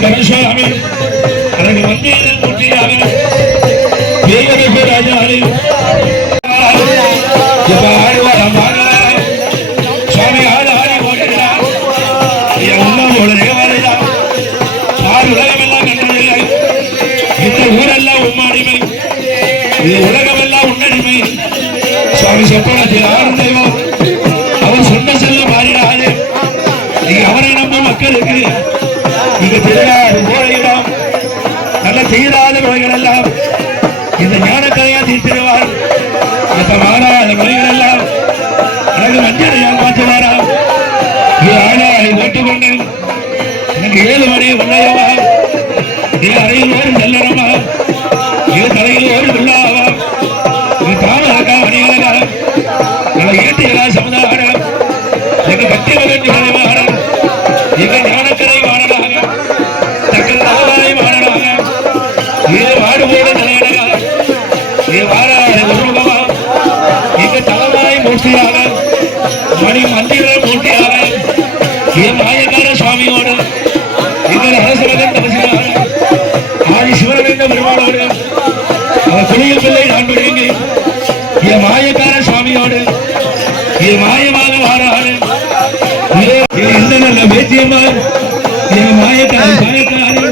கரசாமி அதற்கு வந்தீர முட்டியாக வேகரசு ராஜாரி இப்ப ஆடுவார சுவாமி ஆடு ஆடி ஓடுகிறார் என் உள்ள போல தேவாலயம் ஆறு உலகமெல்லாம் கண்டதில்லை. இந்த ஊரெல்லாம் உம்மாடிமை. இது உலகமெல்லாம் உன்னடிமை. சுவாமி செப்பனத்தில் ஆறு தெய்வம் மக்களுக்கு இங்கு திருநாடு போரையிடம் நல்ல செய்தாத நோய்கள் எல்லாம் இந்த ஞானக்கதையா தீர்த்திருவார் இந்த மாறாத நோய்கள் எல்லாம் எனக்கு மஞ்சளையால் மாற்றுவாராம். இது ஆனாலை ஓட்டுக்கொண்டு எனக்கு ஏழு மணி உள்ளயமா இது அறையில் ஒரு நல்லறமா இது தலையில் ஒரு உள்ளாவா மணி மந்திர மூர்த்தியாக இது மாயக்கார சுவாமியோடு எங்கள் அரசமகன் தபசியாக ஆதி சிவரவேந்த பெருமாளோடு அவர் குடியில் பிள்ளை நான் விழுங்கி என் மாயக்கார சுவாமியோடு என் மாயமாக பேச்சியம்மா என் மாயக்கார மாயக்காரி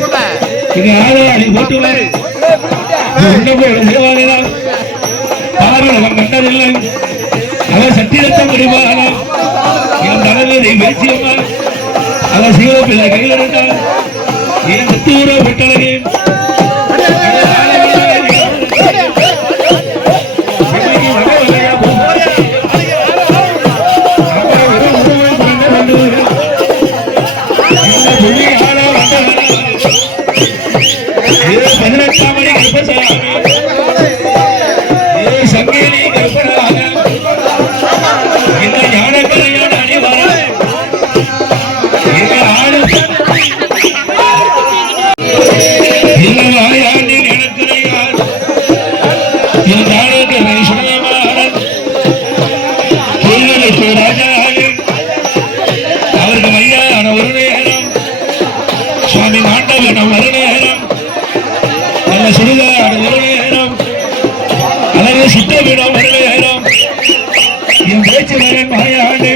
இது ஆதாரி போட்டுவார் உண்டபோடு தேவாலயம் பார்வனம் கண்டதில்லை. அவர் சத்திரத்தம் முடிவாகலாம். என் தலைவரை பேச்சியம்மா அவர் சிவப்பிள்ளை கையில் இருந்தார் என் 你厉害了 சுடுகாடு ஒரு நேரம் அழகு சித்தவிடம் ஒரு என் பேச்சு மகன் மாயாண்டு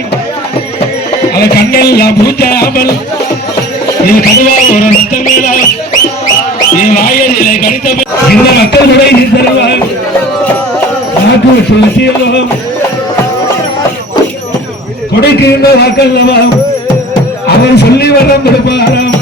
அவன் கண்ணெல்லாம் பூச்சாமல் என் கதுவா ஒரு ரத்தம் என் வாயில் இலை கணித்த இந்த மக்கள் தருவார் கொடுக்கின்ற அவர் சொல்லி வரம் கொடுப்பாராம்.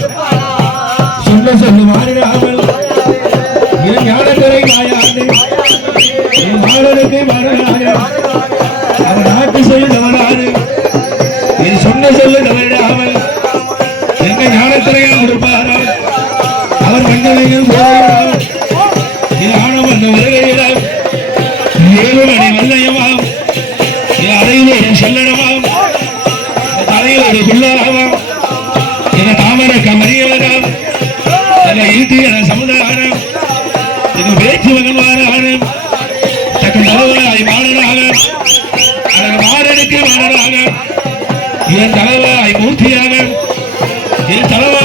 தக்க தலைவராய் என் தலைவாய் மூர்த்தியாக என் தலைவர்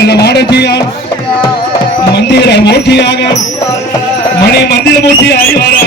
என் தலைவாய் மாடத்தியால் மந்திர மூர்த்தியாக மணி மந்திர மூர்த்தி வாராம்